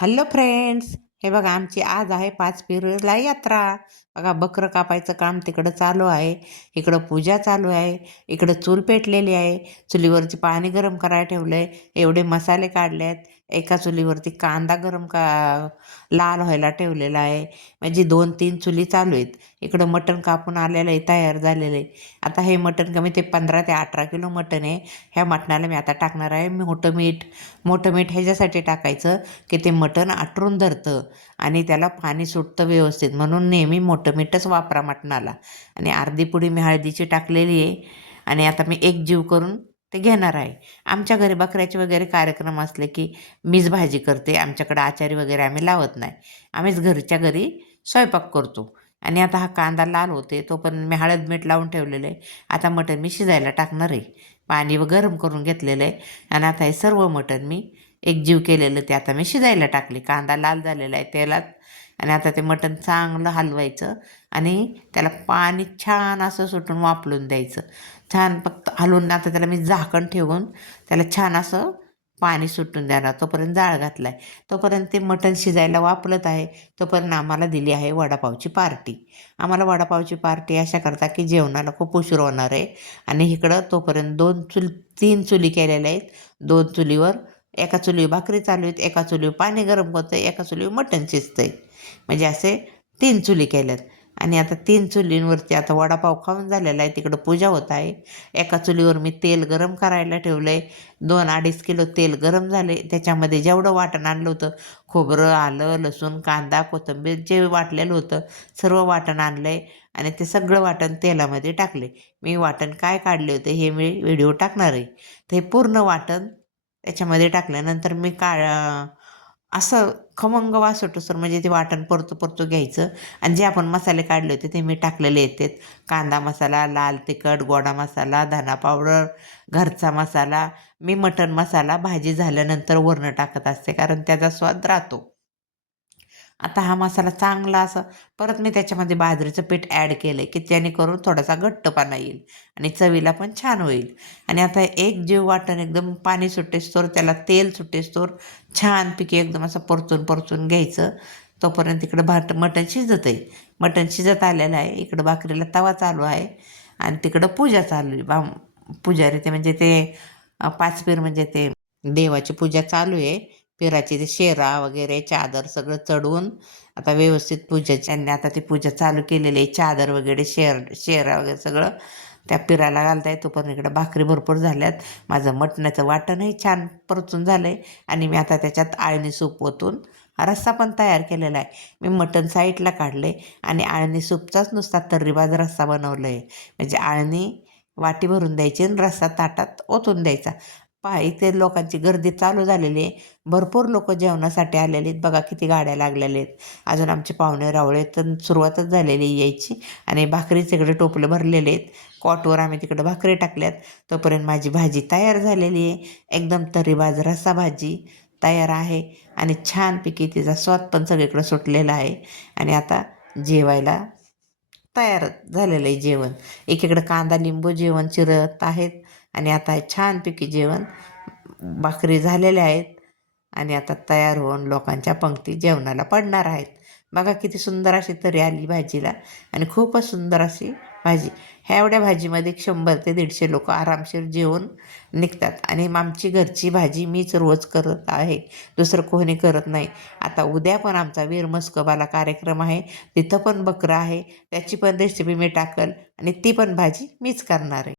Hello friends. हे बघा आमची आज आहे पाचपीरला यात्रा. बघा बकरं कापायचं काम तिकडं चालू आहे, इकडं पूजा चालू आहे, इकडं चूल पेटलेली आहे, चुलीवरती पाणी गरम करायला ठेवलं आहे, एवढे मसाले काढले आहेत. एका चुलीवरती कांदा लाल व्हायला ठेवलेला आहे. म्हणजे 2-3 चुली चालू आहेत. इकडं मटण कापून आलेलं आहे, तयार झालेलं आहे. आता हे मटण कमी ते 15 ते 18 किलो मटण आहे. ह्या मटणाला मी आता टाकणार आहे मोठं मीठ ह्याच्यासाठी टाकायचं की ते मटण आटरून धरतं आणि त्याला पाणी सुटतं व्यवस्थित, म्हणून नेहमी मोठं मीठच वापरा मटणाला. आणि अर्धी पुडी मी हळदीची टाकलेली आहे. आणि आता मी एक जीव करून ते घेणार आहे. आमच्या घरी बकऱ्याचे वगैरे कार्यक्रम असले की मीच भाजी करते. आमच्याकडे आचारी वगैरे आम्ही लावत नाही, आम्हीच घरच्या घरी स्वयंपाक करतो. आणि आता हा कांदा लाल होते तोपर्यंत मी हळद मीठ लावून ठेवलेलं आहे. आता मटण मी शिजायला टाकणार आहे. पाणी गरम करून घेतलेलं आहे. आणि आता हे सर्व मटण मी एकजीव केलेलं ते आता मी शिजायला टाकले. कांदा लाल झालेला आहे तेलात. आणि आता ते मटण चांगलं हलवायचं आणि त्याला पाणी छान असं सुटून वाफलून द्यायचं. छान फक्त हलवून आता त्याला मी झाकण ठेवून त्याला छान असं पाणी सुटून द्यायला तोपर्यंत जाळ घातला आहे. तोपर्यंत ते मटण शिजायला वापरत आहे. तोपर्यंत आम्हाला दिली आहे वडापावची पार्टी. आम्हाला वडापावची पार्टी अशा करता की जेवणाला खूप उशीर होणार आहे. आणि इकडं तोपर्यंत 3 चुली केलेल्या आहेत. 2 चुलीवर, एका चुलीवर भाकरी चालू आहेत, एका चुलीवर पाणी गरम करतं आहे, एका चुलीवर मटण शिजतं आहे. म्हणजे असे 3 चुली केल्यात. आणि आता 3 चुलींवरती आता वडापाव खाऊन झालेला आहे, तिकडं पूजा होत आहे. एका चुलीवर मी तेल गरम करायला ठेवलं आहे. 2-2.5 किलो तेल गरम झाले. त्याच्यामध्ये जेवढं वाटण आणलं होतं, खोबरं, आलं, लसूण, कांदा, कोथिंबीर जे वाटलेलं होतं सर्व वाटण आणलं आहे. आणि ते सगळं वाटण तेलामध्ये टाकले. मी वाटण काय काढले होते हे मी व्हिडिओ टाकणार आहे. ते पूर्ण वाटण त्याच्यामध्ये टाकल्यानंतर मी असं खमंग वास सुटतो सर, म्हणजे ते वाटण परतू घ्यायचं. आणि जे आपण मसाले काढले होते ते मी टाकलेले आहेत. कांदा मसाला, लाल तिखट, गोडा मसाला, धना पावडर, घरचा मसाला. मी मटण मसाला भाजी झाल्यानंतर वरनं टाकत असते कारण त्याचा स्वाद राहतो. आता हा मसाला चांगला असा परत मी त्याच्यामध्ये बाजरीचं पीठ ॲड केलं आहे की जेणेकरून थोडासा घट्टपणा येईल आणि चवीला पण छान होईल. आणि आता एक जीव वाटण एकदम पाणी सुटेस्तोवर, त्याला तेल सुटेस्तोवर छानपैकी एकदम असं परतून घ्यायचं. तोपर्यंत इकडं मटण शिजत आहे. मटण शिजत आलेलं आहे. इकडं भाकरीला तवा चालू आहे आणि तिकडं पूजा चालू आहे. पुजारी ते म्हणजे ते पाचपीर म्हणजे ते देवाची पूजा चालू आहे. पिराची ते शेरा वगैरे चादर सगळं चढवून आता व्यवस्थित त्यांनी आता ती पूजा चालू केलेली आहे. चादर वगैरे शेरा वगैरे सगळं त्या पिराला घालताय. तोपर्यंत इकडं भाकरी भरपूर झाल्यात. माझं मटणाचं वाटणही छान परतून झालं आहे. आणि मी आता त्याच्यात आळणी सूप ओतून रस्सा पण तयार केलेला आहे. मी मटण साईडला काढलं आहे आणि आळणी सूपचाच नुसता तर्रीबाज रस्सा बनवला आहे. म्हणजे आळणी वाटी भरून द्यायची आणि रस्सा ताटात ओतून द्यायचा. इथे लोकांची गर्दी चालू झालेली आहे. भरपूर लोक जेवणासाठी आलेले आहेत. बघा किती गाड्या लागलेल्या आहेत. अजून आमचे पाहुणे रावळे तर सुरुवातच झालेली यायची. आणि भाकरीच इकडे टोपलं भरलेले आहेत. कॉटवर आम्ही तिकडं भाकरी टाकल्यात. तोपर्यंत माझी भाजी तयार झालेली आहे. एकदम तर्रीबाज रस्सा भाजी तयार आहे. आणि छानपैकी तिचा स्वाद पण सगळीकडं सुटलेला आहे. आणि आता जेवायला तयार झालेलं आहे जेवण. एकीकडं कांदा लिंबू जेवण चिरत आहेत. आणि आता छानपैकी जेवण भाकरी झालेल्या आहेत. आणि आता तयार होऊन लोकांच्या पंक्ती जेवणाला पडणार आहेत. बघा किती सुंदर अशी तरी आली भाजीला आणि खूपच सुंदर अशी भाजी. ह्या एवढ्या भाजीमध्ये 100 ते 150 लोक आरामशीर जेवून निघतात. आणि आमची घरची भाजी मीच रोज करत आहे, दुसरं कोणी करत नाही. आता उद्या पण आमचा वीर मस्कोबाला कार्यक्रम आहे, तिथं पण बकरं आहे. त्याची पण रेसिपी मी टाकल आणि ती पण भाजी मीच करणार आहे.